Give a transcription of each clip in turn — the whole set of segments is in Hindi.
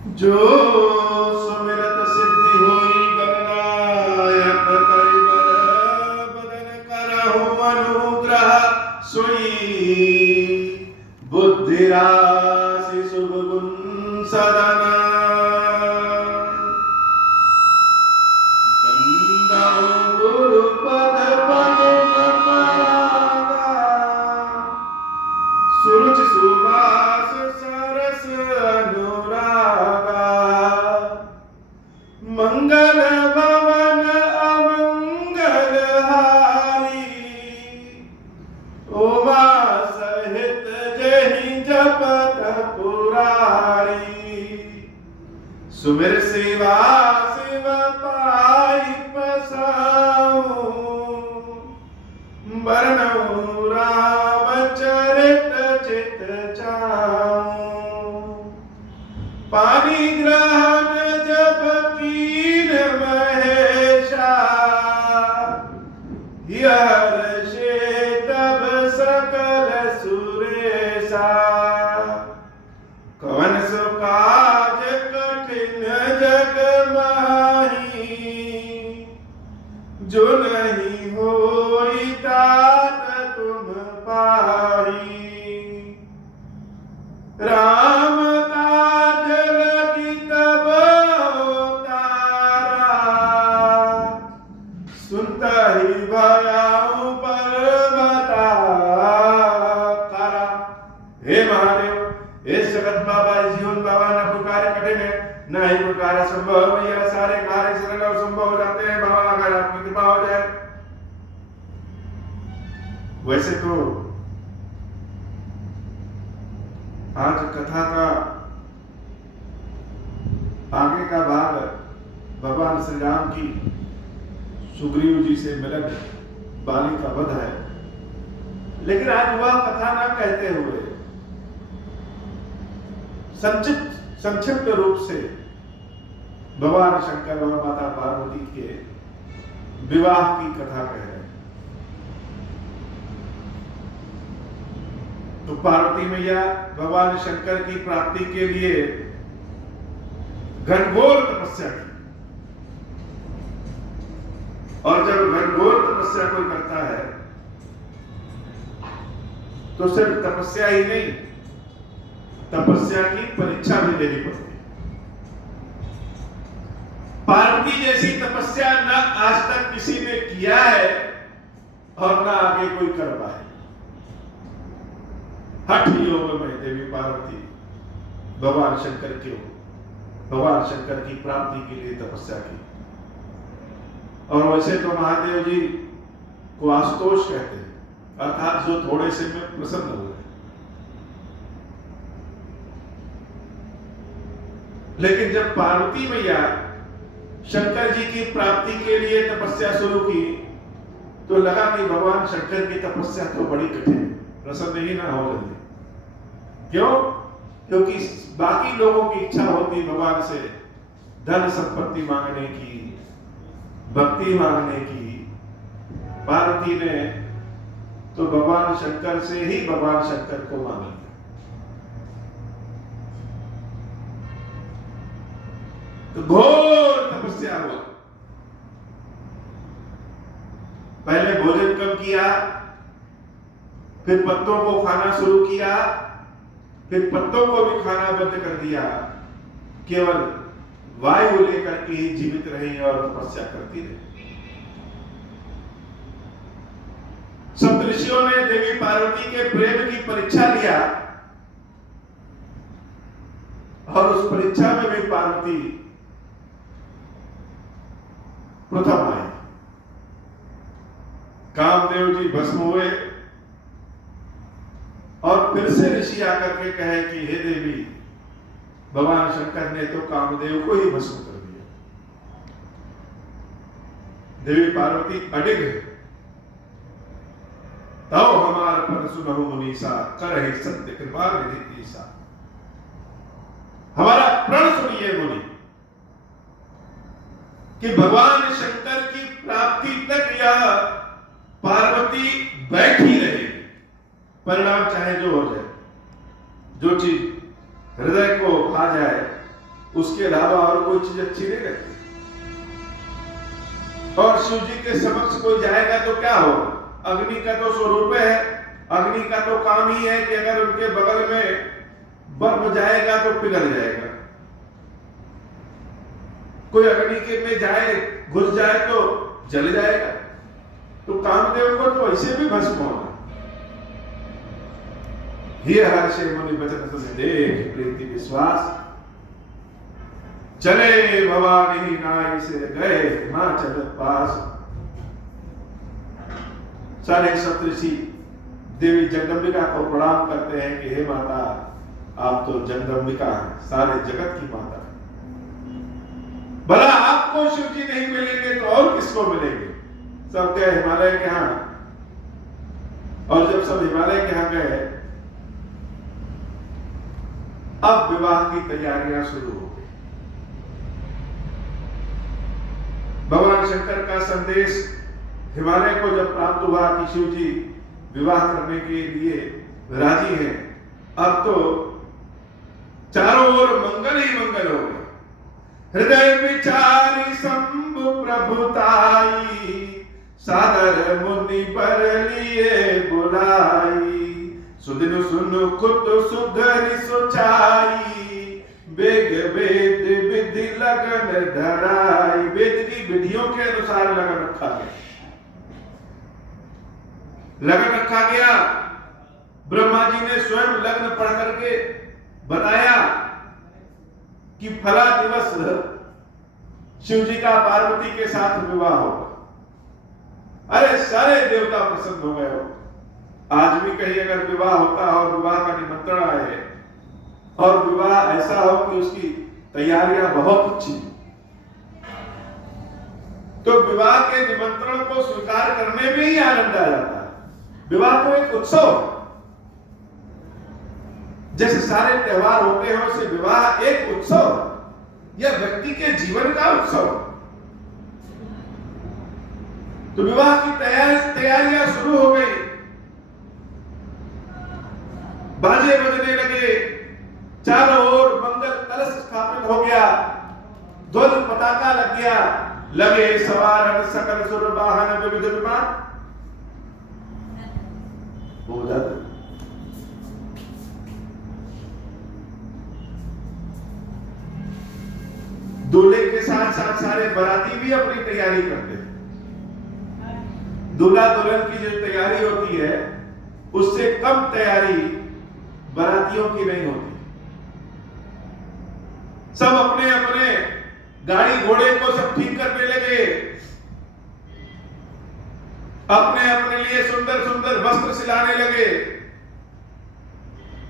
जो सुमिरत सिद्धि हुई गणनायक करिबर बदन करहु अनुग्रह सुई बुद्धि राशि शुभ गुण सदना गुरु पद सुरुचि सुभाष सरस अनुरागा मंगल भवन अमंगल हारी उमा सहित जहि जपत पुरारी सुमिर सेवा शिव पाई पसाऊं बरनऊं रामचरित चित चाऊं पानी ग्रहण जब कीन महेशा हर्षे तब सकल सुरेशा कवन सो काज कठिन जग माही जो नहीं होई तात तुम पाही राम काज लगी तब तारा सुनता ही भयाऊं पर्वता तारा। हे महादेव, हे जगत बाबा, जीवन बाबा ना पुकारे कठिन है ना ही पुकारा संभव है। यह सारे कार्य सरल और संभव हो जाते हैं बाबा, अगर आपकी कृपा हो जाए। वैसे तो आज कथा का आगे का भाग भगवान श्री राम की सुग्रीव जी से मिलन बाली का वध है, लेकिन आज वह कथा ना कहते हुए संक्षिप्त रूप से भगवान शंकर और माता पार्वती के विवाह की कथा कह रहे हैं। तो पार्वती मैया भगवान शंकर की प्राप्ति के लिए घनघोर तपस्या की, और जब घनघोर तपस्या कोई करता है तो सिर्फ तपस्या ही नहीं, तपस्या की परीक्षा भी देनी पड़ती है। पार्वती जैसी तपस्या न आज तक किसी ने किया है और न आगे कोई कर पाए। हठ योग में देवी पार्वती भगवान शंकर की प्राप्ति के लिए तपस्या की। और वैसे तो महादेव जी को आशुतोष कहते हैं, अर्थात जो थोड़े से में प्रसन्न हुए। लेकिन जब पार्वती मैया शंकर जी की प्राप्ति के लिए तपस्या शुरू की तो लगा कि भगवान शंकर की तपस्या तो बड़ी कठिन है, प्रसन्न ही ना हो जल्दी। क्यों? क्योंकि बाकी लोगों की इच्छा होती भगवान से धन संपत्ति मांगने की, भक्ति मांगने की। पार्वती ने तो भगवान शंकर से ही भगवान शंकर को मांग लिया। तो घोर तपस्या हुआ। पहले भोजन कम किया, फिर पत्तों को खाना शुरू किया, फिर पत्तों को भी खाना बंद कर दिया। केवल वायु लेकर के ही जीवित रही और तपस्या करती रही। सप्तऋषियों ने देवी पार्वती के प्रेम की परीक्षा लिया और उस परीक्षा में भी पार्वती प्रथम आई। कामदेव जी भस्म हुए और फिर से ऋषि आकर के कहे कि हे देवी, भगवान शंकर ने तो कामदेव को ही भस्म कर दिया। देवी पार्वती अडिग है। तव हमार पद सुनहु मुनीसा, करहि सत्य कृपा निधि ईसा। हमारा प्रण सुनिए मुनि, कि भगवान शंकर की प्राप्ति तक यह पार्वती बैठी रहेगी। परिणाम चाहे जो हो जाए, जो चीज हृदय को भा जाए उसके अलावा और कोई चीज अच्छी नहीं लगती। और शिव जी के समक्ष कोई जाएगा तो क्या होगा? अग्नि का तो स्वरूप है, अग्नि का तो काम ही है कि अगर उनके बगल में बर्फ जाएगा तो पिघल जाएगा। कोई अग्नि के में जाए, घुस जाए तो जल जाएगा। तो कामदेव को तो ऐसे भी भस्म होना। ये हर्षे मुनि बचन सुन देख प्रीति विश्वास, चले भवानी नाई से गए हिमाचल पास। सारे सप्तऋषि देवी जगदम्बिका को प्रणाम करते हैं कि हे माता, आप तो जगदम्बिका हैं, सारे जगत की माता। भला आपको शिव जी नहीं मिलेंगे तो और किसको मिलेंगे? सब गए हिमालय के यहां, और जब सब हिमालय के यहां गए, अब विवाह की तैयारियां शुरू हो गई। भगवान शंकर का संदेश हिमालय को जब प्राप्त हुआ कि शिव जी विवाह करने के लिए राजी हैं, अब तो चारों ओर मंगल ही मंगल हो गए। हृदय विचारी शंभु प्रभुताई, सादर मुनि पर लिए बुलाई। सुदिन सुन खुद सुधरि सोचाई, वेग वेद विधि लगन धराई। वेद की विधियों के अनुसार लगन रखा गया, लगन रखा गया। ब्रह्मा जी ने स्वयं लग्न पढ़ करके बताया कि फला दिवस शिव जी का पार्वती के साथ विवाह होगा। अरे सारे देवता प्रसन्न हो गए हो। आज भी कहीं अगर विवाह होता और विवाह का निमंत्रण आए और विवाह ऐसा हो कि उसकी तैयारियां बहुत अच्छी, तो विवाह के निमंत्रण को स्वीकार करने में ही आनंद आ जाता है। विवाह तो एक उत्सव, जैसे सारे त्योहार होते हैं वैसे विवाह एक उत्सव, यह व्यक्ति के जीवन का उत्सव। तो विवाह की तैयारियां शुरू हो गई, बाजे बजने लगे, चारों ओर मंगल कलश स्थापित हो गया, ध्वज पताका लग गया, लगे सवार सकल सुर वाहन विविध विमान हो जाता। दूल्हे के साथ साथ सारे बाराती भी अपनी तैयारी करते हैं। दूल्हा दुल्हन की जो तैयारी होती है उससे कम तैयारी बारातियों की नहीं होती। सब अपने अपने गाड़ी घोड़े को सब ठीक करने लगे, अपने अपने लिए सुंदर सुंदर वस्त्र सिलाने लगे।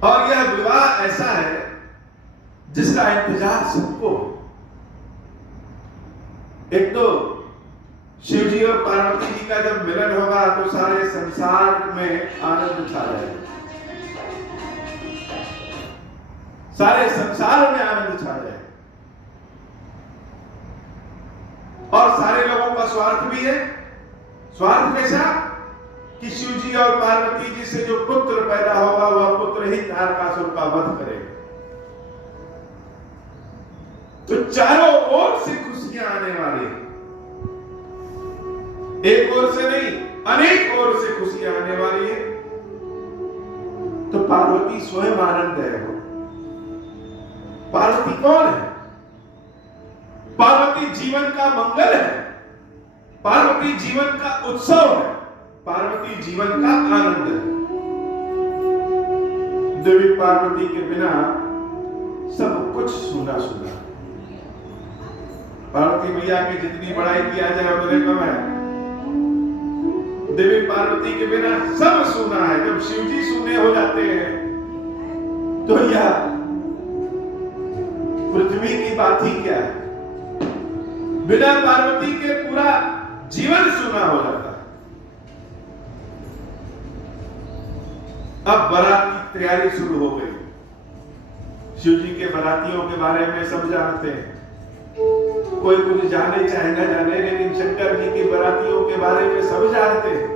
और यह विवाह ऐसा है जिसका इंतजार सबको। एक तो शिव जी और पार्वती जी का जब मिलन होगा तो सारे संसार में आनंद छा जाएगा, सारे संसार में आनंद छा जाएगा। और सारे लोगों का स्वार्थ भी है। स्वार्थ कैसा कि शिव जी और पार्वती जी से जो पुत्र पैदा होगा वह पुत्र ही तारकासुर का वध करेगा। तो चारों ओर से खुशियां आने वाली हैं, एक ओर से नहीं अनेक ओर से खुशियां आने वाली है। तो पार्वती स्वयं आनंद है। वो पार्वती कौन है? पार्वती जीवन का मंगल है, पार्वती जीवन का उत्सव है, पार्वती जीवन का आनंद है। देवी पार्वती के बिना सब कुछ सूना सूना। पार्वती मैया की जितनी बड़ाई किया जाए उतने कम है। देवी पार्वती के बिना सब सूना है। जब शिव जी सूने हो जाते हैं तो यह पृथ्वी की बात ही क्या है। बिना पार्वती के पूरा जीवन सूना हो जाता है। अब बारात की तैयारी शुरू हो गई। शिव जी के बारातियों के बारे में सब जानते हैं, कोई कुछ जाने चाहे न जाने, लेकिन शंकर जी के बारातियों के बारे में सब जानते हैं।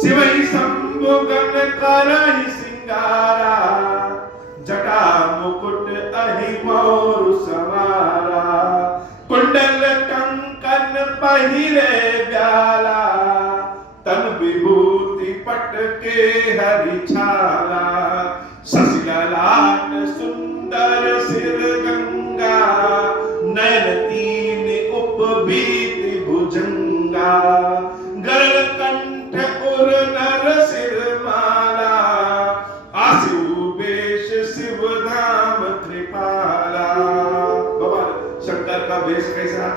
शिवई शंभु गण करहि सिंगारा, जटा मुकुट अहि मोर सवारा, कुंडल कंकन पहिरे ब्याला, तन विभूति पटके हरि छाला, ससिलालाट सुंदर सिर गंगा, नयन तीन उपबीति भुजंगा, गरुड़ कंठ उर नर सिर माला, आसु वेश शिव धाम कृपाला। भगवान शंकर का वेश कैसा?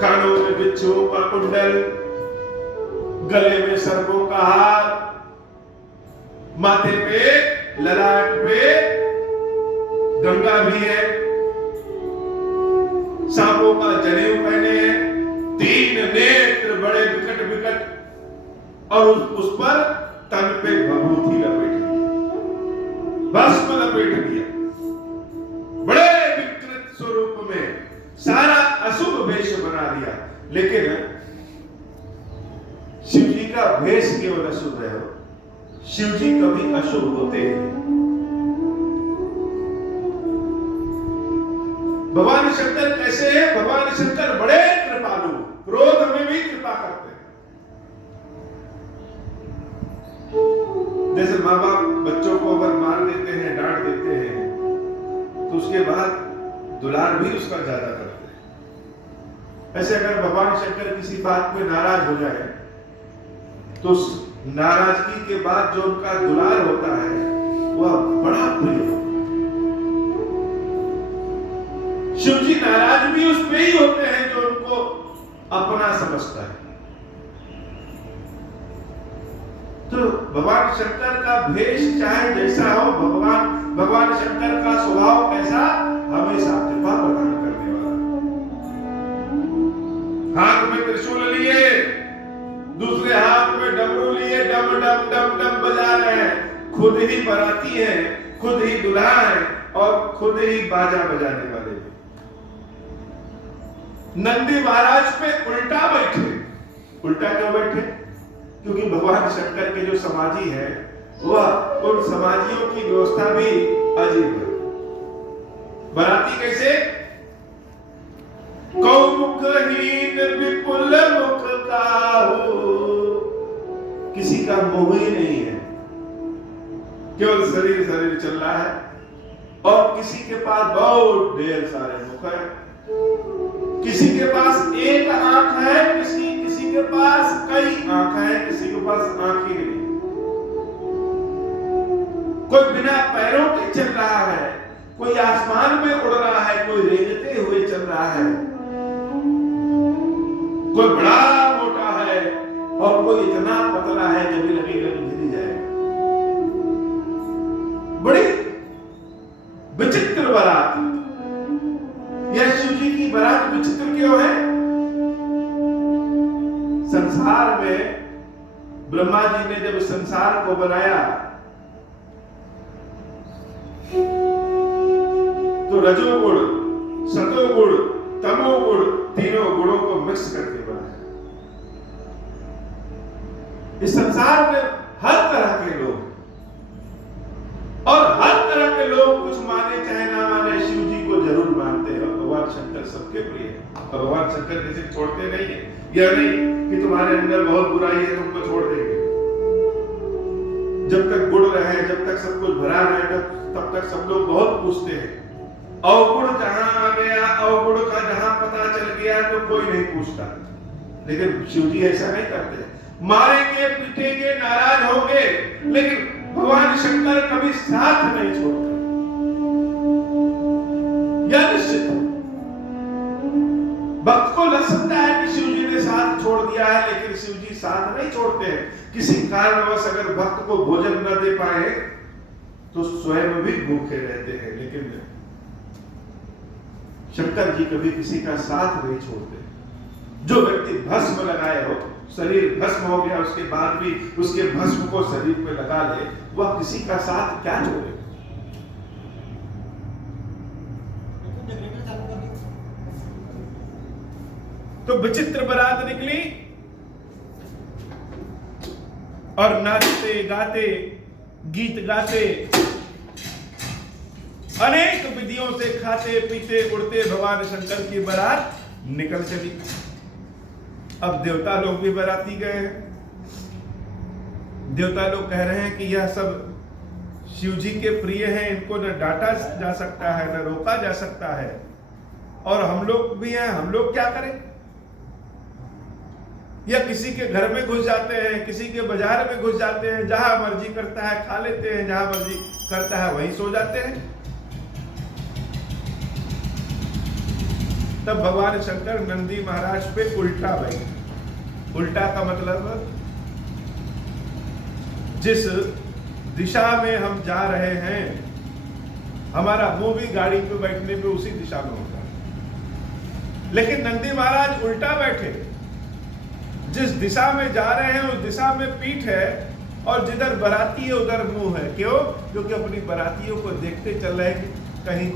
कानों में बिच्छू का कुंडल, गले में सर्पों का हार, माथे पे ललाट पे गंगा भी है, सांपों का जनेऊ पहने हैं, तीन नेत्र बड़े विकट विकट, और उस पर तन पे भभूति लपेट दी, भस्म लपेट दिया, बड़े विकृत स्वरूप में सारा अशुभ वेश बना दिया। लेकिन शिव जी का वेश केवल अशुभ है, शिव जी कभी अशुभ होते हैं। भगवान शंकर कैसे हैं? भगवान शंकर बड़े कृपालु, क्रोध में भी कृपा करते हैं। जैसे माँ बाप बच्चों को अगर मार देते हैं, डांट देते हैं, तो उसके बाद दुलार भी उसका ज्यादा करते हैं। ऐसे अगर भगवान शंकर किसी बात में नाराज हो जाए, तो उस नाराजगी के बाद जो उनका दुलार होता है वह बड़ा प्रिय होता है। शिव जी नाराज भी उस पे ही होते हैं जो उनको अपना समझता है। तो भगवान शंकर का भेष चाहे जैसा हो, भगवान शंकर का स्वभाव कैसा? हमेशा कृपा प्रदान करने वाला। हाथ में त्रिशूल लिए, दूसरे हाथ में डमरू लिए, डम डम डम डम बजा रहे हैं, खुद ही बराती है, खुद ही दुल्हा है और खुद ही बाजा बजाने वाले। नंदी महाराज पे उल्टा बैठे। उल्टा क्यों बैठे? क्योंकि भगवान शंकर के जो समाजी है, वह उन समाजियों की व्यवस्था भी अजीब है। बराती कैसे? कौमुखहीन विपुल मुख काहू, किसी का मुंह ही नहीं है, केवल शरीर शरीर चल रहा है, और किसी के पास बहुत ढेर सारे मुख है, किसी के पास एक आंख है, किसी के पास कई आंख है, किसी के पास आंख ही नहीं। कोई बिना पैरों के चल रहा है, कोई आसमान में उड़ रहा है, कोई रेंगते हुए चल रहा है, कोई बड़ा मोटा है और कोई इतना पतला है कभी लगेगा कि गिर जाएगा। बड़ी विचित्र बारात। यह शिव जी की बारात विचित्र क्यों है? संसार में ब्रह्मा जी ने जब संसार को बनाया तो रजोगुण, सतोगुण, तमोगुण, तीनों गुणों को मिक्स करके बनाया। इस संसार में हर तरह के लोग, और हर तरह के लोग कुछ माने चाहे ना माने, शिव जी को जरूर मानते हैं। भगवान शंकर सबके प्रिय है और भगवान शंकर किसी को छोड़ते नहीं है। यह नहीं कि तुम्हारे अंदर बहुत बुराई है तुमको छोड़ देंगे। जब तक गुण रहे, जब तक सब कुछ भरा रहेगा, तब तक सब लोग बहुत पूछते हैं। अवगुण जहां आ गया, अवगुण का जहां पता चल गया तो कोई नहीं पूछता। लेकिन शिव जी ऐसा नहीं करते। मारेंगे, पीटेंगे, नाराज होंगे, लेकिन भगवान शंकर कभी साथ नहीं छोड़ते। यह निश्चित भक्त को लग सकता है कि शिव जी ने साथ छोड़ दिया है, लेकिन शिव जी साथ नहीं छोड़ते हैं। किसी कारणवश अगर भक्त को भोजन न दे पाए तो स्वयं भी भूखे रहते हैं, लेकिन शंकर जी कभी किसी का साथ नहीं छोड़ते। जो व्यक्ति भस्म लगाए हो, शरीर भस्म हो गया, उसके बाद भी उसके भस्म को शरीर पे लगा ले, वह किसी का साथ क्या छोड़े। तो विचित्र बारात निकली और नाचते गाते, गीत गाते अनेक विधियों से खाते पीते उड़ते भगवान शंकर की बारात निकल चली। अब देवता लोग भी बाराती गए। देवता लोग कह रहे हैं कि यह सब शिव जी के प्रिय हैं, इनको न डांटा जा सकता है न रोका जा सकता है, और हम लोग भी हैं, हम लोग क्या करें? या किसी के घर में घुस जाते हैं, किसी के बाजार में घुस जाते हैं, जहां मर्जी करता है खा लेते हैं, जहां मर्जी करता है वहीं सो जाते हैं। तब भगवान शंकर नंदी महाराज पे उल्टा बैठे। उल्टा का मतलब जिस दिशा में हम जा रहे हैं, हमारा मुंह भी गाड़ी पे बैठने पे उसी दिशा में होता है, लेकिन नंदी महाराज उल्टा बैठे। जिस दिशा में जा रहे हैं उस दिशा में पीठ है, और जिधर बाराती है उधर मुंह है। क्यों? क्योंकि अपनी बारातियों को देखते चल रहे हैं कि कहीं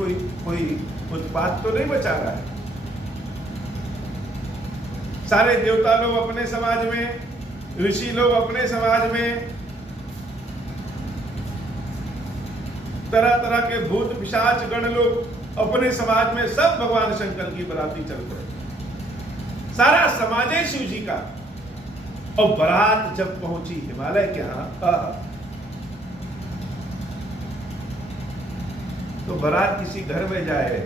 कोई उत्पात तो नहीं बचा रहा है। सारे देवता लोग अपने समाज में, ऋषि लोग अपने समाज में, तरह तरह के भूत पिशाच गण लोग अपने समाज में, सब भगवान शंकर की बाराती चल पड़े। सारा समाज है शिव जी का। और बारात जब पहुंची हिमालय के यहां, तो बारात किसी घर में जाए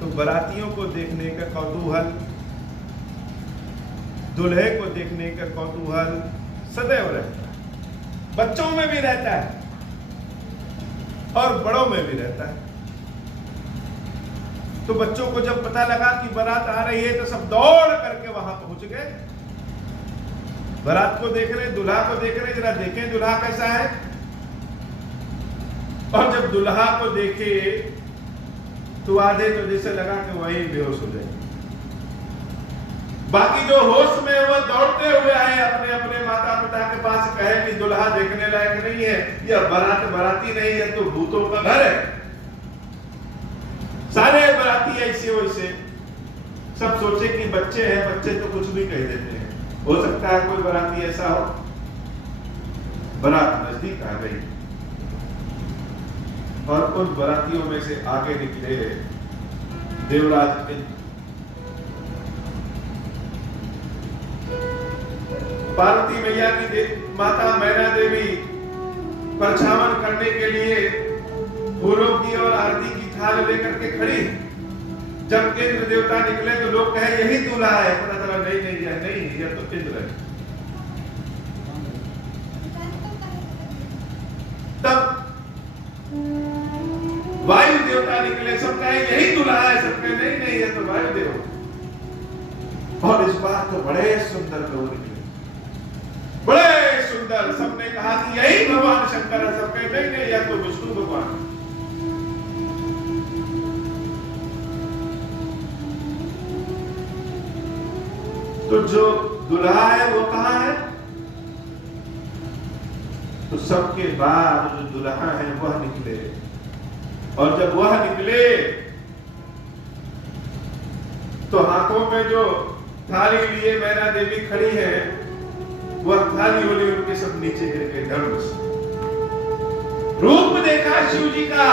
तो बारातियों को देखने का कौतूहल, दूल्हे को देखने का कौतूहल सदैव रहता है। बच्चों में भी रहता है और बड़ों में भी रहता है। तो बच्चों को जब पता लगा कि बारात आ रही है तो सब दौड़ करके वहां पहुंच गए। बारात को देख रहे, दूल्हा को देख रहे, जरा देखें दूल्हा कैसा है। और जब दूल्हा को देखे तो आधे तो जैसे लगा कि वही बेहोश हो जाए। बाकी जो होश में वो दौड़ते हुए आए अपने अपने माता पिता के पास, कहे कि दूल्हा देखने लायक नहीं है, यह बाराती नहीं है तो भूतों का घर है। सारे बाराती ऐसे वैसे, सब सोचे कि बच्चे हैं, बच्चे तो कुछ भी कह देते हैं। हो सकता है कोई बाराती ऐसा हो। बारात नजदीक आ गई और उन बारातियों में से आगे निकले देवराज इंद्र। पार्वती मैया की माता मैना देवी परछावन करने के लिए फूलों की और आरती की थाल लेकर के खड़ी। जब इंद्र देवता निकले तो लोग कहे यही दूल्हा है। पता चला नहीं नहीं यह नहीं, यह तो इंद्र है। तब वायु देवता निकले, सब कहे यही दूल्हा है, सब कहे नहीं नहीं यह तो वायु देव। और इस बार तो बड़े सुंदर लोग निकले, बड़े सुंदर। सबने कहा कि यही भगवान शंकर है, सब कहे नहीं नहीं यह तो विष्णु भगवान। तो जो दूल्हा है वो कहां है? तो सबके बाद जो दूल्हा है वह निकले। और जब वह निकले तो हाथों में जो थाली लिए मैना देवी खड़ी है, वह थाली वाली उनके सब नीचे गिर के धड़ से। रूप देखा शिव जी का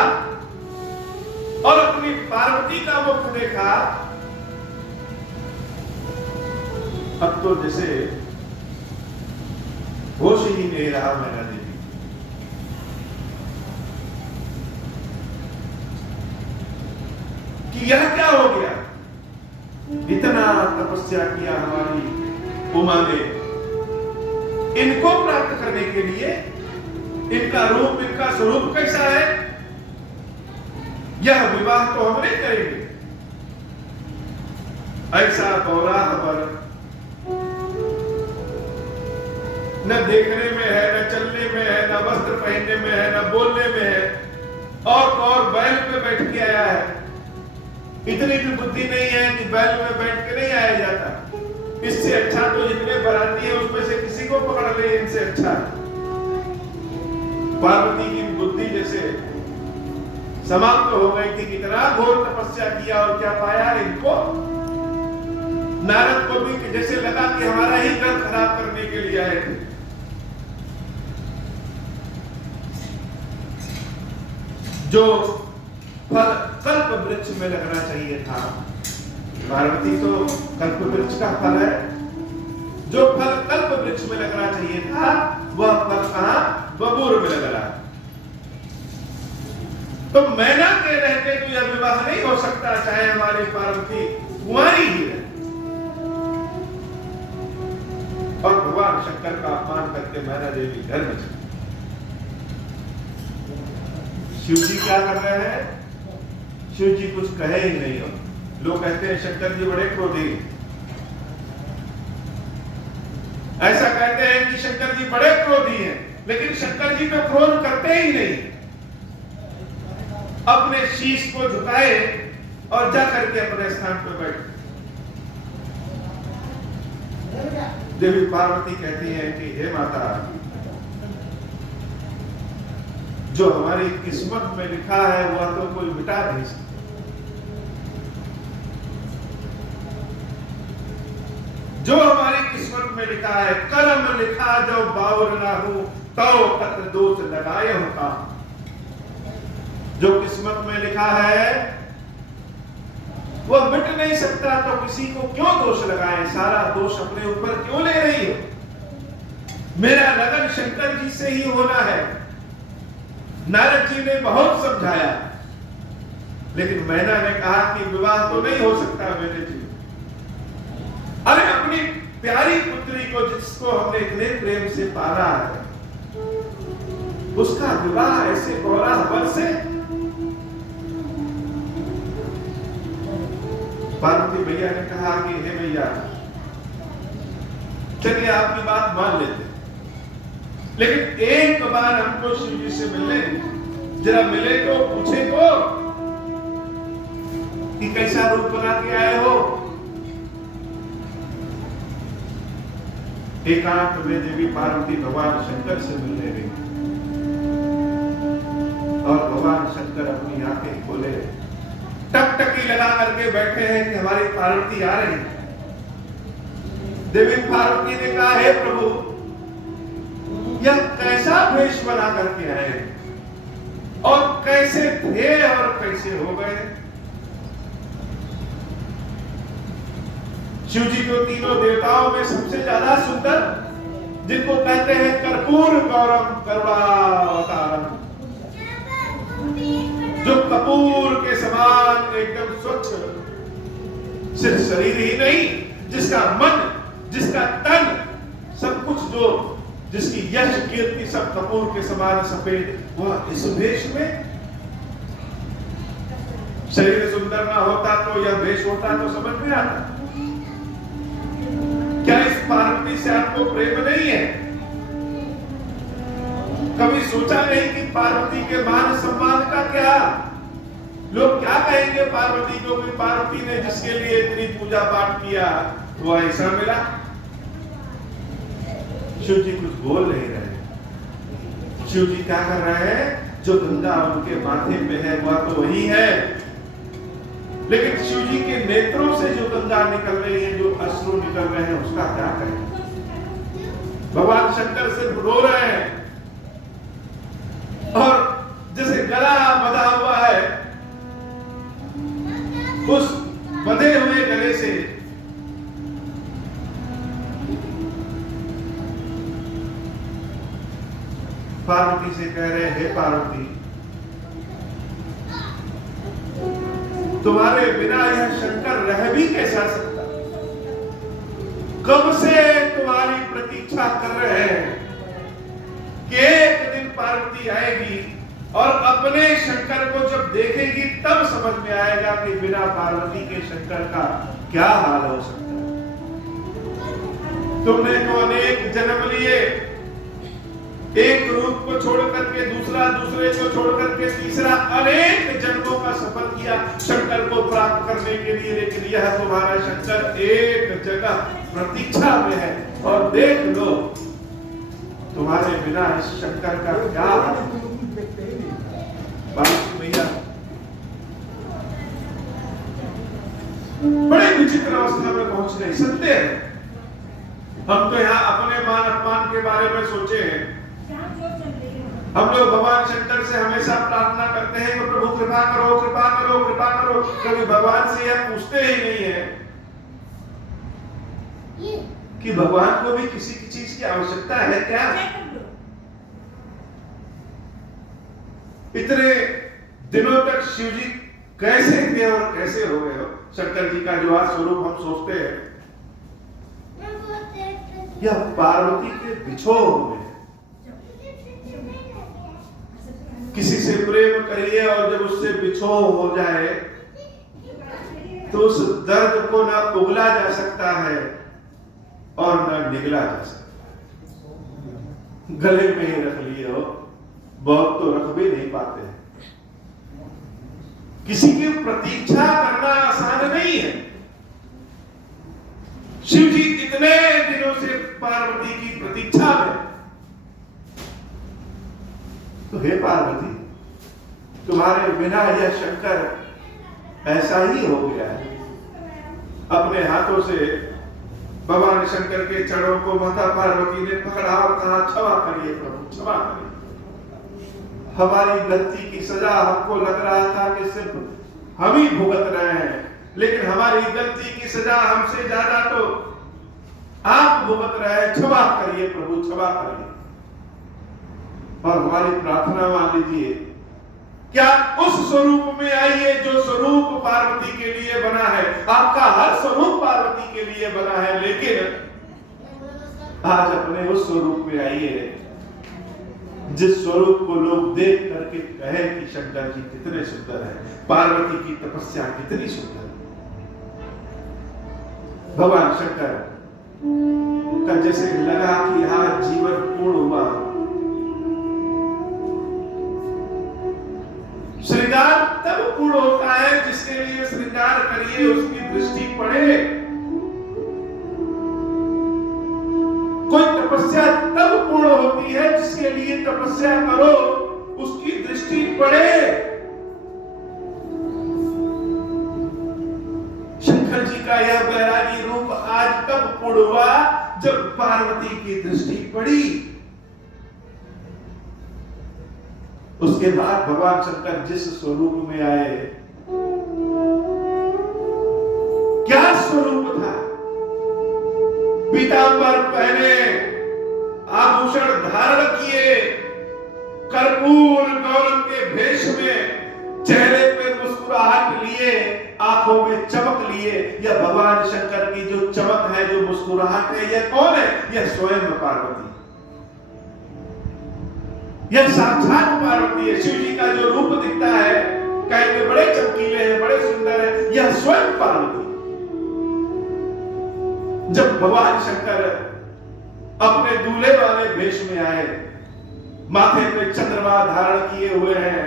और अपनी पार्वती का मुख देखा। अब तो जैसे होश ही नहीं रहा मैना देवी। कि यह क्या हो गया? इतना तपस्या किया हमारी उमा ने इनको प्राप्त करने के लिए। इनका रूप, इनका स्वरूप कैसा है? यह विवाह तो हम नहीं करेंगे। ऐसा गौराह पर न देखने में है, न चलने में है, न वस्त्र पहनने में है, न बोलने में है। और बैल पे बैठ के आया है। इतनी भी बुद्धि नहीं है कि बैल में बैठ के नहीं आया जाता। इससे अच्छा तो जितने बाराती है उसमें से किसी को पकड़ ले, इनसे अच्छा है। पार्वती की बुद्धि जैसे समाप्त हो गई थी। कितना घोर तपस्या किया और क्या पाया इनको? नारद को भी जैसे लगा कि हमारा ही घर खराब करने के लिए आए थे। जो फल कल्प वृक्ष में लगना चाहिए था, पार्वती तो कल्प वृक्ष का फल है, जो फल कल्प वृक्ष में लगना चाहिए था वह फल कहां बबूर में लग रहा। तो मैना के रहते तो यह विवाह नहीं हो सकता, चाहे हमारी पार्वती कुंवारी ही है। और भगवान शंकर का अपमान करके मैना देवी घर में चली। शिव जी क्या कर रहे हैं? शिव जी कुछ कहे ही नहीं हो। लोग कहते हैं शंकर जी बड़े क्रोधी, ऐसा कहते हैं कि शंकर जी बड़े क्रोधी हैं, लेकिन शंकर जी तो क्रोध करते ही नहीं। अपने शीश को झुकाए और जा करके अपने स्थान पर बैठे। देवी पार्वती कहती है कि हे माता, जो हमारी किस्मत में लिखा है वह तो कोई मिटा नहीं सकता। जो हमारी किस्मत में लिखा है, कर्म लिखा जो बाउर ना हो तो कत दोष लगाए होता। जो किस्मत में लिखा है वह मिट नहीं सकता, तो किसी को क्यों दोष लगाए? सारा दोष अपने ऊपर क्यों ले रही हो? मेरा लगन शंकर जी से ही होना है। नारद जी ने बहुत समझाया, लेकिन मैना ने कहा कि विवाह तो नहीं हो सकता मेरे जी। अरे अपनी प्यारी पुत्री को, जिसको हमने इतने प्रेम से पाला है, उसका विवाह ऐसे कोलाहल से? पार्वती मैया ने कहा कि हे मैया, चलिए आपकी बात मान लेते, लेकिन एक बार हमको शिव जी से मिलने, जरा मिले तो पूछे तो कि कैसा रूप बना के आए हो। एकांत में देवी पार्वती भगवान शंकर से मिलने गई और भगवान शंकर अपनी आंखें खोले, टकटकी लगा करके बैठे हैं कि हमारी पार्वती आ रही। देवी पार्वती ने कहा, हे प्रभु, यह कैसा भेष बना करके आए और कैसे थे और कैसे हो गए? शिव जी को तीनों देवताओं में सबसे ज्यादा सुंदर, जिनको कहते हैं कर्पूर गौरम करुणावतारम, जो कपूर के समान एकदम स्वच्छ, सिर्फ शरीर ही नहीं, जिसका मन, जिसका तन, सब कुछ, जो जिसकी यश कीर्ति सब कपूर के समान सफेद, वह इस भेष में? शरीर सुंदर ना होता तो यह भेष होता तो समझ में आता। क्या इस पार्वती से आपको प्रेम नहीं है? कभी सोचा नहीं कि पार्वती के मान सम्मान का क्या? लोग क्या कहेंगे पार्वती को कि पार्वती ने जिसके लिए इतनी पूजा पाठ किया वो ऐसा मिला? शिव जी कुछ बोल नहीं रहे। शिव जी क्या कर रहे हैं? जो गंगा उनके माथे पे है वह तो वही है, लेकिन शिव जी के नेत्रों से जो गंगा निकल रही है, जो अश्रु निकल रहे हैं, उसका क्या करें? भगवान शंकर से रो रहे हैं और जैसे गला बंधा हुआ है, उस बंधे हुए गले से पार्वती से कह रहे, हे पार्वती, तुम्हारे बिना यह शंकर रह भी कैसा सकता? कब से तुम्हारी प्रतीक्षा कर रहे हैं कि एक दिन पार्वती आएगी और अपने शंकर को जब देखेगी तब समझ में आएगा कि बिना पार्वती के शंकर का क्या हाल हो सकता है। तुमने तो अनेक जन्म लिए, एक रूप को छोड़ करके दूसरा, दूसरे को छोड़ करके तीसरा, अनेक जन्मों का सफर किया शंकर को प्राप्त करने के लिए, लेकिन यह तुम्हारा शंकर एक जगह प्रतीक्षा में है और देख लो तुम्हारे बिना इस शंकर का क्या? भैया बड़े विचित्र अवस्था में पहुंच गए। सत्य है, हम तो यहाँ अपने मान अपमान के बारे में सोचे हैं। हम लोग भगवान शंकर से से हमेशा प्रार्थना करते हैं कि प्रभु कृपा करो, कृपा करो, कृपा करो। कभी भगवान से यह पूछते ही नहीं है कि भगवान को भी किसी की चीज की आवश्यकता है क्या? इतने दिनों तक शिव जी कैसे थे और कैसे हो गए हो? शंकर जी का जो आज स्वरूप हम सोचते हैं, यह पार्वती के बिछोह में। किसी से प्रेम करिए और जब उससे बिछोह हो जाए तो उस दर्द को ना उगला जा सकता है और ना निगला जा सकता। गले में ही रख लिए हो, बहुत तो रख भी नहीं पाते। किसी की प्रतीक्षा करना आसान नहीं है। शिव जी इतने दिनों से पार्वती की प्रतीक्षा में, तो हे पार्वती, तुम्हारे बिना यह शंकर ऐसा ही हो गया है। अपने हाथों से भगवान शंकर के चरणों को माता पार्वती ने पकड़ा और कहा, क्षमा करिए प्रभु, क्षमा करिए। हमारी गलती की सजा हमको लग रहा था कि सिर्फ हम ही भुगत रहे हैं, लेकिन हमारी गलती की सजा हमसे ज्यादा तो आप भुगत रहे हैं। क्षमा करिए प्रभु, क्षमा करिए। और हमारी प्रार्थना मान लीजिए, क्या उस स्वरूप में आइए जो स्वरूप पार्वती के लिए बना है। आपका हर स्वरूप पार्वती के लिए बना है, लेकिन आज अपने उस स्वरूप में आइए जिस स्वरूप को लोग देख करके कहे कि शंकर जी कितने सुंदर है, पार्वती की तपस्या कितनी सुंदर है। भगवान शंकर का जैसे लगा कि आज जीवन पूर्ण हुआ। श्रृंगार तब पूर्ण होता है जिसके लिए श्रृंगार करिए उसकी दृष्टि पड़े। कोई तपस्या तब पूर्ण होती है जिसके लिए तपस्या करो उसकी दृष्टि पड़े। शंकर जी का यह बैरागी रूप आज तब पूर्ण हुआ जब पार्वती की दृष्टि पड़ी। उसके बाद भगवान शंकर जिस स्वरूप में आए, क्या स्वरूप था। पीतांबर पहने, आभूषण धारण किए, कर्पूर गौरव के भेष में, चेहरे पे मुस्कुराहट लिए, आंखों में चमक लिए। यह भगवान शंकर की जो चमक है, जो मुस्कुराहट है, यह कौन है? यह स्वयं पार्वती, यह साक्षात पार्वती है। शिव जी का जो रूप दिखता है, कहेंगे बड़े चमकीले हैं, बड़े सुंदर हैं, यह स्वयं पार्वती। जब भगवान शंकर अपने दूल्हे वाले भेष में आए, माथे पे चंद्रमा धारण किए हुए हैं,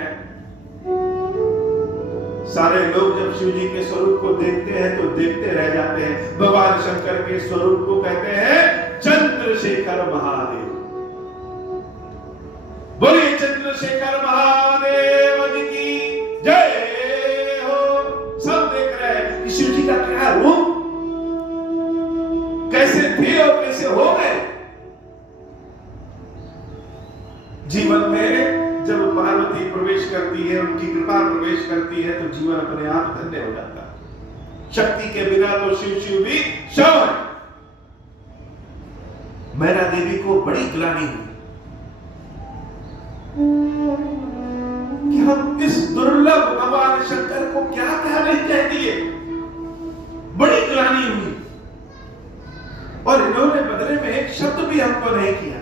सारे लोग जब शिव जी के स्वरूप को देखते हैं तो देखते रह जाते हैं। भगवान शंकर के स्वरूप को कहते हैं चंद्रशेखर महादेव। बोलिए चंद्रशेखर महादेव जी की जय हो। सब देख रहे हैं कि शिव जी का क्या रूप, कैसे थे और कैसे हो गए। जीवन में जब पार्वती प्रवेश करती है, उनकी कृपा प्रवेश करती है, तो जीवन अपने आप धन्य हो जाता है। शक्ति के बिना तो शिव शिव भी शव है। मैना देवी को बड़ी ग्लानि हुई कि हम इस दुर्लभ भगवान शंकर को क्या क्या नहीं कहती है। बड़ी ग्लानि हुई और इन्होंने बदले में एक शब्द भी हमको नहीं किया,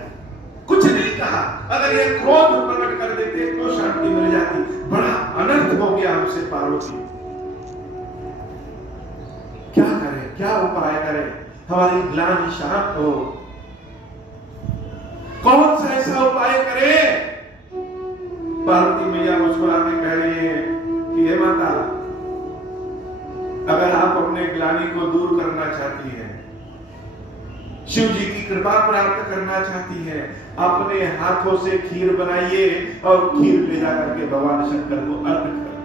कुछ नहीं कहा। अगर ये क्रोध प्रकट कर देते तो शांति मिल जाती। बड़ा अनर्थ हो गया हमसे पार्वती। क्या करें, क्या उपाय करें, हमारी ग्लानि शांत हो। कौन सा ऐसा उपाय करें? पार्वती मैया मुस्कुरा के कह रही है कि हे माता, अगर आप अपने ग्लानि को दूर करना चाहती हैं, शिव जी की कृपा प्राप्त करना चाहती है, अपने हाथों से खीर बनाइए और खीर ले जाकर के भगवान शंकर को अर्पित करें।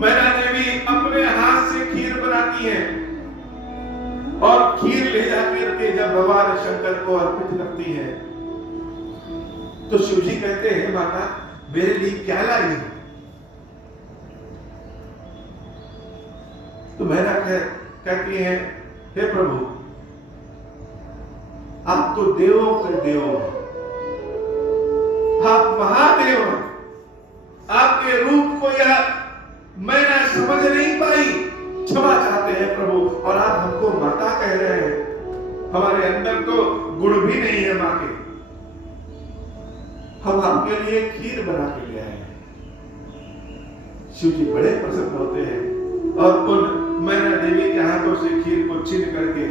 मैना देवी अपने हाथ से खीर बनाती है और खीर ले जाकर के जब भगवान शंकर को अर्पित करती है तो शिव जी कहते हैं माता मेरे लिए क्या लाई है? तो मैना कहती है हे प्रभु आप तो देवों के देव हैं, आप महादेव हैं, आपके रूप को यह मैना समझ नहीं पाई, क्षमा चाहते हैं प्रभु। और आप हमको माता कह रहे हैं, हमारे अंदर तो गुण भी नहीं है मां के, हम आपके लिए खीर बना के ले आए हैं। शिव जी बड़े प्रसन्न होते हैं और उन मैना देवी के हाथों से खीर को छीन करके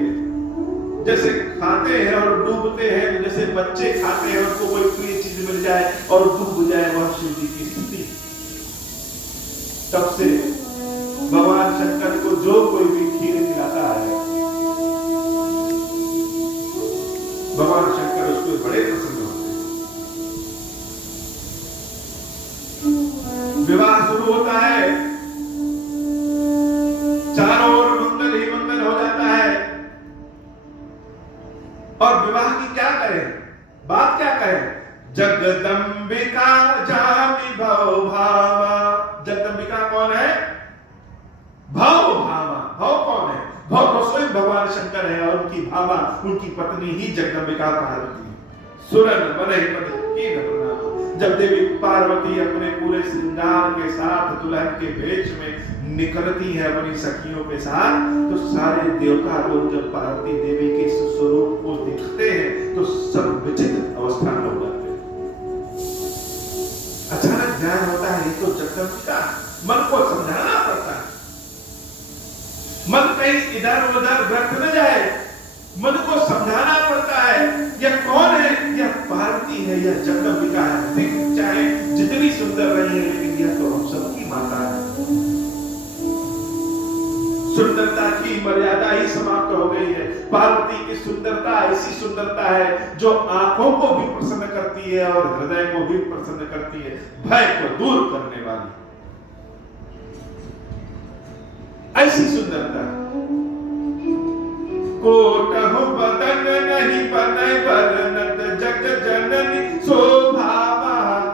जैसे खाते हैं और डूबते हैं, जैसे बच्चे खाते हैं उनको कोई प्रिय चीज मिल जाए और डूब जाए, वह शिव जी की स्थिति। तब से भगवान शंकर को जो कोई भी खीर खिलाता है, भगवान शंकर उसको बड़े प्रसन्न होते हैं। विवाह शुरू होता है, चारों ओर मंगल ही मंगल हो जाता है। और विवाह की क्या करें, बात क्या करें? जगदंबिका जामि भव भामा। जगदंबिका कौन है? भव भामा। भव कौन है? भव तो स्वयं भगवान शंकर है और उनकी भामा, उनकी पत्नी ही जगदंबिका पार्वती है। सुरन बने पति की प्रणाम। जब देवी पार्वती अपने पूरे श्रृंगार के साथ दुल्हन के वेश में निकलती है अपनी सखियों के साथ, तो सारे देवता लोग जब पार्वती देवी के स्वरूप को देखते हैं तो सब विचित्र अवस्था में हो जाते हैं। अचानक ध्यान होता है ये तो जगदंबिका, मन को समझाना पड़ता है, मन कहीं इधर उधर भ्रष्ट न जाए, मन को समझाना पड़ता है यह कौन है? यह पार्वती है, यह जगदंबिका है। चाहे जितनी सुंदर रही है लेकिन यह तो हम सबकी माता है। सुंदरता की मर्यादा ही समाप्त हो गई है। पार्वती की सुंदरता ऐसी सुंदरता है जो आंखों को भी प्रसन्न करती है और हृदय को भी प्रसन्न करती है, भय को दूर करने वाली ऐसी सुंदरता। कोटहु बदन नहीं बनै बरनत जग जननी शोभा।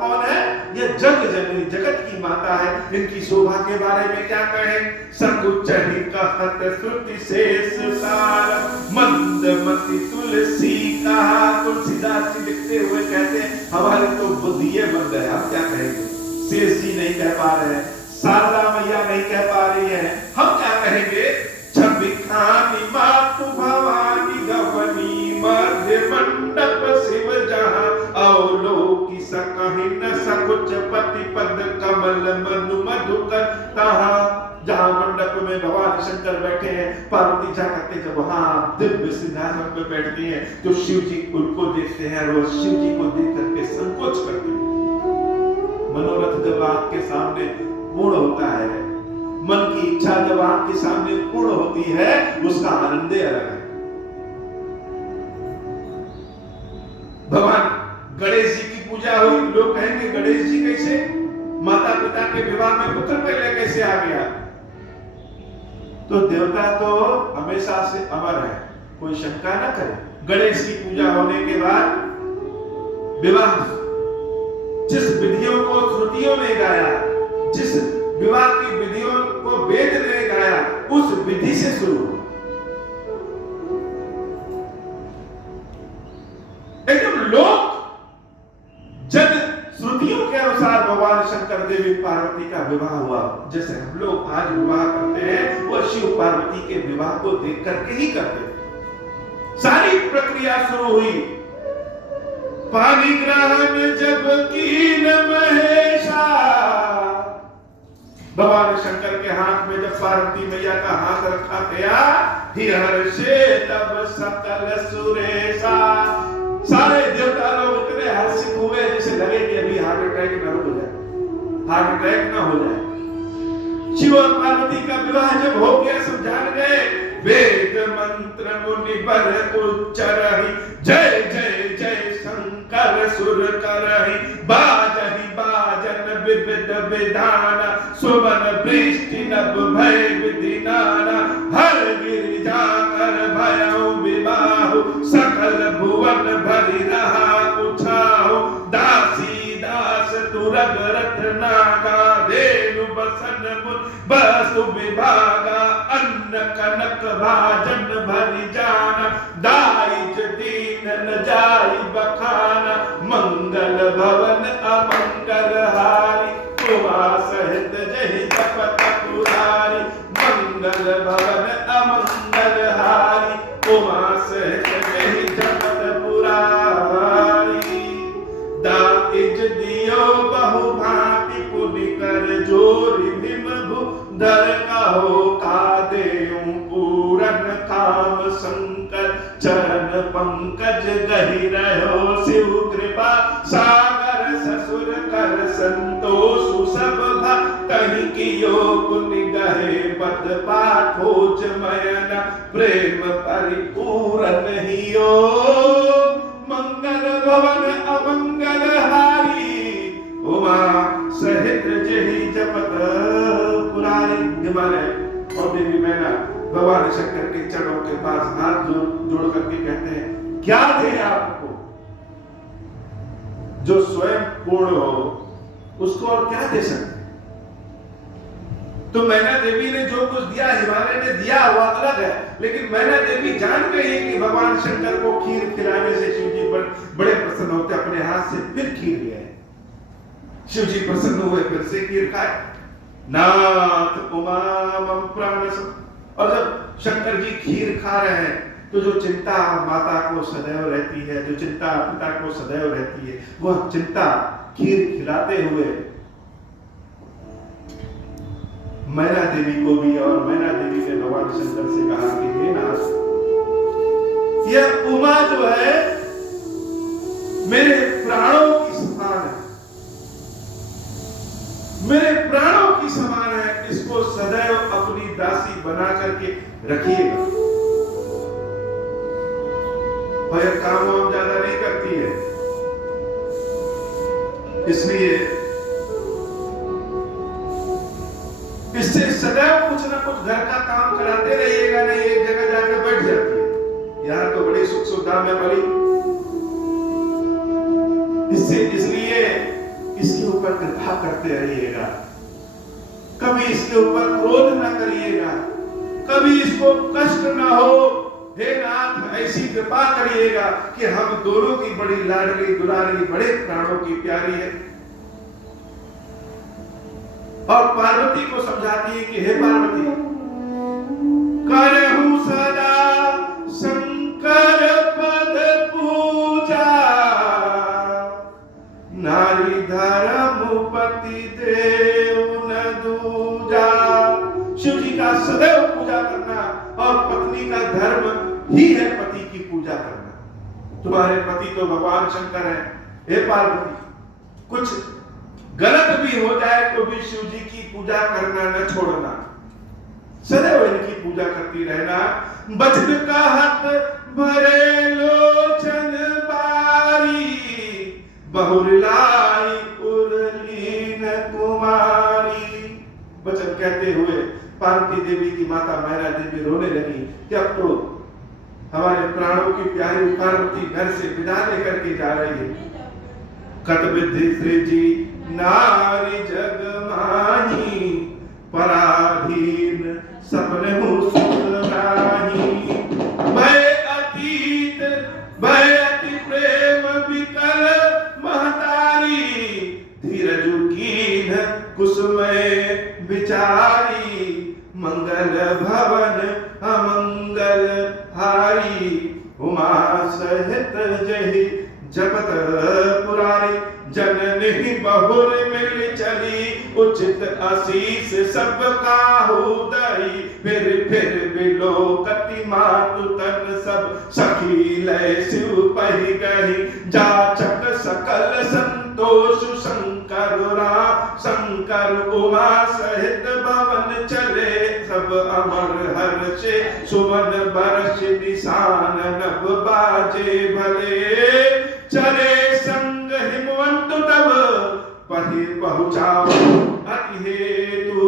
कौन है? यह जग जननी, जगत की माता है। इनकी शोभा के बारे में क्या कहें? सकुचहि कहत श्रुति शेष सार, मंदमति तुलसी कहा। तुलसीदास जी लिखते हुए कहते हैं हमारी तो बुद्धि बंद है, हम क्या कहेंगे? शेष जी नहीं कह पा रहे हैं, शारदा मैया नहीं कह पा रही है, हम क्या कहेंगे? छबिखानी मातु भवानी गवनी मध्य मंडप शिव जहां अवलोकी सकहि न सकुच पति पद कमल मनु मधुकर तहा। जहां मंडप में भगवान शंकर बैठे हैं, पार्वती जा करके जब वहां दिव्य सिंहासन पे बैठती हैं तो शिव जी उनको देखते हैं और शिव जी को देख करके संकोच करते हैं। मनोरथ जब आपके सामने पूर्ण होता है, मन की इच्छा जब आपके सामने पूर्ण होती है, उसका आनंद अलग है। भगवान गणेश जी की पूजा हुई, लोग कहेंगे गणेश जी कैसे? माता पिता के विवाह में पुत्र पहले कैसे आ गया? तो देवता तो हमेशा से अमर है, कोई शंका न करे। गणेश की पूजा होने के बाद विवाह जिस विधियों को श्रुतियों ने गाया, जिस विवाह की विधियों को वेद ने गाया, उस विधि से शुरू हुआ। एकदम लोक जन श्रुतियों के अनुसार भगवान शंकर देवी पार्वती का विवाह हुआ। जैसे हम लोग आज विवाह करते हैं, वह शिव पार्वती के विवाह को देख करके ही करते हैं। सारी प्रक्रिया शुरू हुई। पानी ग्रहण जब कीन महेशा, भगवान शंकर के हाथ में जब पार्वती मैया का हाथ रखा गया, हर्षे तब सकल सुरेशा। सारे देवता लोग इतने हर्षित हुए जैसे लगे कि अभी हार्ट अटैक न हो जाए, हार्ट अटैक न हो जाए। शिव और पार्वती का विवाह जब हो गया, सब जान गए। वेद मंत्र मुनि बर उच्चरहि, जय जय जय शंकर सुर करहि। बाजहि बाजन विविध विधान, सुमन वृष्टि नभ भय विधि नाना। हर गिरिजा कर भयउ विवाहु, सकल भुवन भरि रहा उछाहु। दास खगरथ नागा धेनु बसन मुन बसु विभागा अन्न कनक भाजन भरि जाना दाइज दीन न जाई बखाना मंगल भवन अमंगल हारी उमा सहित जहि जपत पुरारी मंगल भवन अमंगल हारी उमा सहित जहि जपत पुरारी दाइज दियो बहु भांति पुनि कर जोरि भीम भूधर कहो का देऊं पूरन काम शंकर चरण पंकज गहि रहो शिव कृपा सागर ससुर कर संतोष सब कहीं कियो पुनि गहे पद पाठोज मयन प्रेम परिपूर्ण हियो मंगल भवन अमंगल हारी उमा सहित जहि जपत पुरारी। हिमालय और देवी मैना भगवान शंकर के चरणों के पास हाथ जोड़ करके कहते हैं क्या दे आपको, जो स्वयं पूर्ण हो उसको और क्या दे सकते। तो मैना देवी ने जो कुछ दिया हिमालय ने दिया हुआ अलग है, लेकिन मैना देवी जान गई है कि भगवान शंकर को खीर खिलाने से शिव जी बड़े प्रसन्न होते, अपने हाथ से फिर खीर लिया। शिव जी प्रसन्न हुए, फिर से खीर खाए। नाथ उमा मम प्राण सम। और जब शंकर जी खीर खा रहे हैं तो जो चिंता माता को सदैव रहती है, जो चिंता पिता को सदैव रहती है, वह चिंता खीर खिलाते हुए मैना देवी को भी, और मैना देवी ने भगवान शंकर से कहा कि हे नाथ, यह उमा जो है मेरे प्राणों की समान है, मेरे प्राणों की समान है, इसको सदैव अपनी दासी बना करके रखिएगा। और यह काम वाम ज्यादा नहीं करती है, इसलिए इससे सदैव कुछ ना कुछ घर का काम कराते रहिएगा, नहीं एक जगह जाकर बैठ जाती है। यहाँ तो बड़ी सुख सुविधा में बड़ी, इसलिए इसके ऊपर कृपा करते रहिएगा, कभी इसके ऊपर क्रोध ना करिएगा, कभी इसको कष्ट ना हो। हे नाथ, ऐसी कृपा करिएगा कि हम दोनों की बड़ी लाडली दुलारी, बड़े प्राणों की प्यारी है। और पार्वती को समझाती है कि हे पार्वती, करहूं सदा शंकर पद पूजा, नारी धर्म पति देव न दूजा। शिव जी का सदैव पूजा करना, और पत्नी का धर्म ही है पति की पूजा करना। तुम्हारे पति तो भगवान शंकर है। हे पार्वती, कुछ गलत भी हो जाए तो भी शिव जी की पूजा करना न छोड़ना, सदैव इनकी पूजा करती रहना। बचन कहत भरे लोचन बारी, बहुलाई उर्लीन कुमारी। वचन कहते हुए पार्वती देवी की माता मैना देवी रोने लगी कि अब तो हमारे प्राणों की प्यारी पार्वती घर से विदा लेकर के जा रही है। कत विधि सृजी नारी जग माही, पराधीन सपने हो सुख नाही। भय अतीत भय अति प्रेम विकल महतारी, धीरजु कीन कुसुमय विचारी। मंगल भवन अमंगल हारी, उमा सहित जहि जपत पुरारी। जननी बहुर मिल चली, उचित आशीष सब काहू दई। फिर बिलोकति मातु तन सब, सखी लय शिव पहि गही। जाचक सकल संतोष शंकर शंकर, उमा सहित भवन चले। सब अमर हर्षे सुमन बरस निशान, नभ बाजे भले। चले संग हिमवंत तब, पहि पहुँचाओ अति हेतु।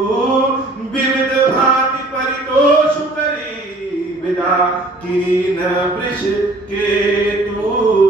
विविध भांति परितोष करी, विदा कीन वृष केतु।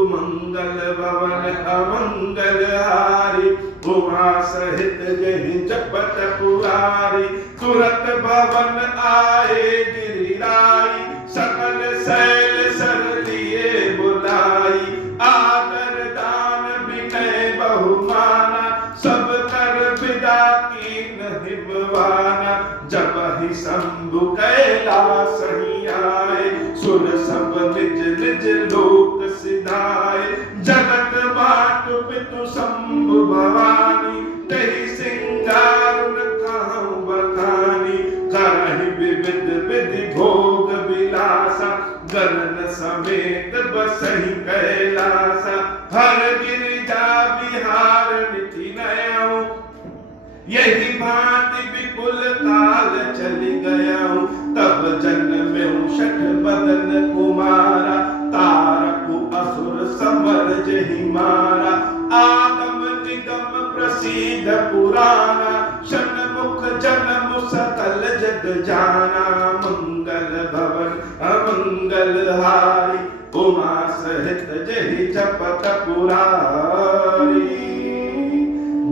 मंगल भवन अमंगल हारी, बिहारी उमा सहित जहि जपत पुरारी तुरत भवन आए गिरिराई सकल शैल सर लिए बुलाई आदर दान विनय बहुमाना सब कर विदा कीन हिमवाना जब ही शंभु कैलास ही आए सुर सब निज निज लोक सिधाए जगत मातु पितु शंभु भवानी तहि सिंगार कहां बखानी करहि विविध विधि भोग विलासा गगन समेत बसहि कैलासा हर गिरिजा बिहार निति नयऊ यही भांति विपुल काल चली गया तब जन्म शठ बदन कुमारा तारकु असुर समर जहि मारा आगम निगम प्रसिद्ध पुराना षण्मुख जन्म सकल जग जाना मंगल भवन अमंगल हारी उमा सहित जहि जपत पुरारी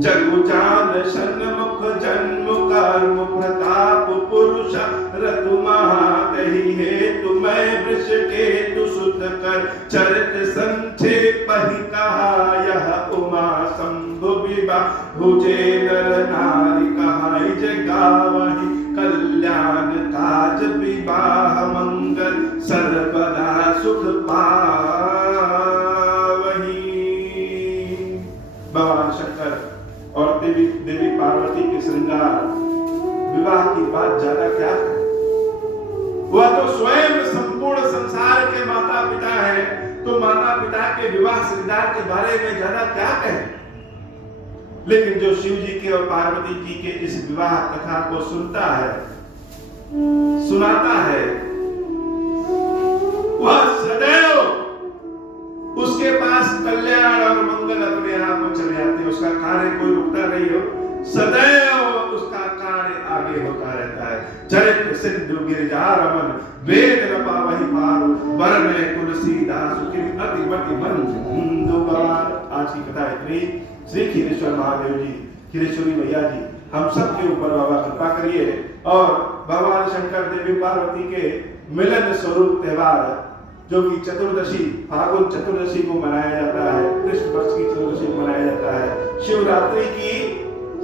जगु जान षण्मुख जन्म कर्म प्रताप पुरुष रतु महादहि हेतु मैं वृष केतु सुत कर चरित संक्षेप ही कहा यह उमा शंभु विवाह भुजे नर नारी कहाई जगावहि कल्याण काज विवाह मंगल सर्वदा सुख पावहि। भगवान शंकर और देवी पार्वती के श्रृंगार विवाह की बात ज्यादा क्या है, वह तो स्वयं संपूर्ण संसार के माता पिता है, तो माता पिता के विवाह श्रृंगार के बारे में ज्यादा क्या कहें। लेकिन जो शिव जी के और पार्वती जी के इस विवाह कथा को सुनता है, सुनाता है, वह सदैव उसके पास कल्याण और मंगल अपने आप में चले आते हैं। उसका कार्य कोई रुकता नहीं हो, सदैव उसका कार्य आगे होता रहता है। चरित्र सिंधु गिरिजा रमन वेद न पावहि पारो वरने तुलसीदास की अति मति मंदुगार। आज की कथा इतनी। श्री खीरेश्वर महादेव जी, खीरेश्वरी मैया जी हम सब के ऊपर बाबा कृपा करिए और भगवान शंकर देवी पार्वती के मिलन स्वरूप त्योहार जो कि चतुर्दशी फागुन चतुर्दशी को मनाया जाता है, कृष्ण पक्ष की चतुर्दशी को मनाया जाता है, शिवरात्रि की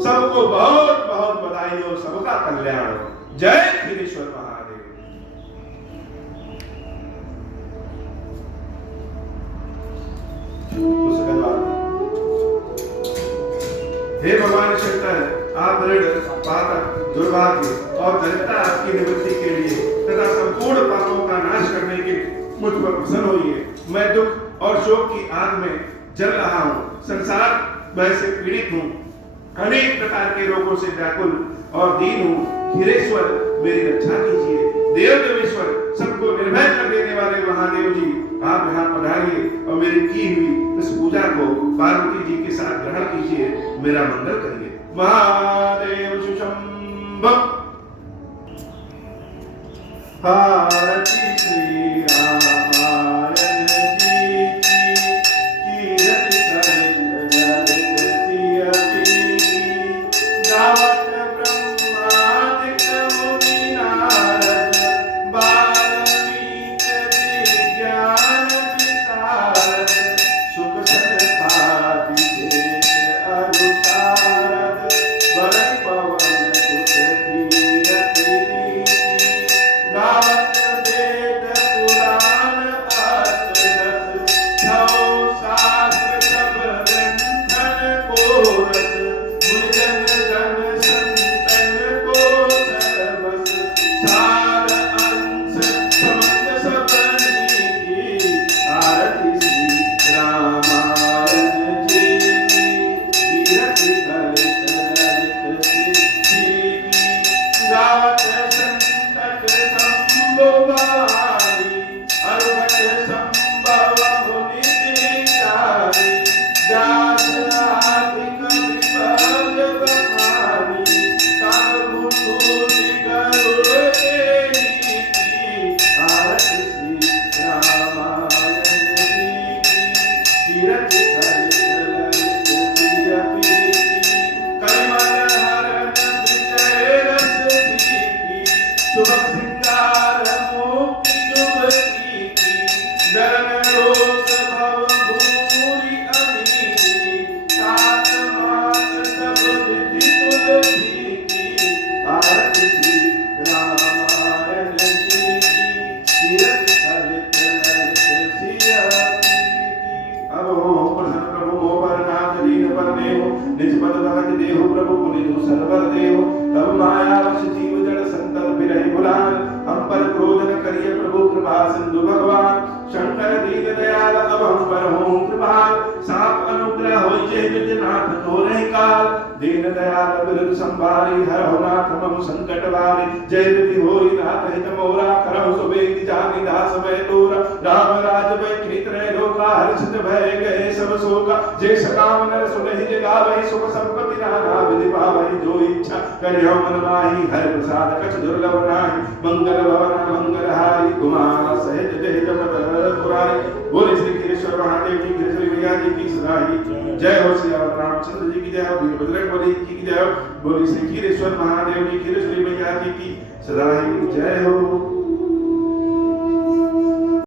सबको बहुत बहुत बधाई हो, सबका कल्याण हो। जय खीरेश्वर महादेव। हे भगवान शंकर, आप ऋण पातक दुर्भाग्य और दरिद्रता आपकी निवृत्ति के लिए तथा संपूर्ण पापों का नाश करने के मुझ पर प्रसन्न होइए। मैं दुख और शोक की आग में जल रहा हूँ, संसार भय से पीड़ित हूँ, अनेक प्रकार के रोगों से व्याकुल और दीन हूँ। खीरेश्वर मेरी रक्षा कीजिए। देव देवेश्वर सबको निर्भय कर देने वाले महादेव जी, आप यहाँ पधारिए और मेरी की हुई इस पूजा को पार्वती जी के साथ ग्रहण कीजिए, मेरा मंगल करिए। महादेव शुशंभ भारती श्री रामायण जी की कीरति सरित ललित सियति की गावत ब्रह्मादिक मुनि नारद वाल्मीकि विज्ञान विशारद सुख संसादि शेष अनुसारद वरण पवन सुत तीरथ गावत वेद पुराण पुनि दूषण बर देव तब माया वश जीव जड़ संकल्प बिरहि बुलान हम पर क्रोध न करिए प्रभु कृपा सिंधु भगवान शंकर दीन दयाल अब हम पर हो कृपाल साप अनुग्रह होई जय विजनाथ तोरे काल दीन दयाल बिरद संभारी हर हो नाथ मम संकट वारी जय विधि होई नाथ हित मोरा करहु सुबेद जानि दास भय तोरा राम राज भय क्षेत्र लोका हर्षित भय गए सब शोका जे सकाम नर सुनहि जगावहि सुख संपत्ति नाना विधि पावहि जो इच्छा करियो मन माहि हर प्रसाद कछ दुर्लभ नाहि मंगल भवन मंगल हारी कुमार सहित देह जपत पुरारी बोले श्री कृष्ण महादेव की जय श्री मैया जी की सदाई जय हो श्री रामचंद्र जी की जय हो वीरभद्र जी की जय हो बोले श्री क्षीरेश्वर महादेव जी की श्री मैया जी की सदाई जय हो।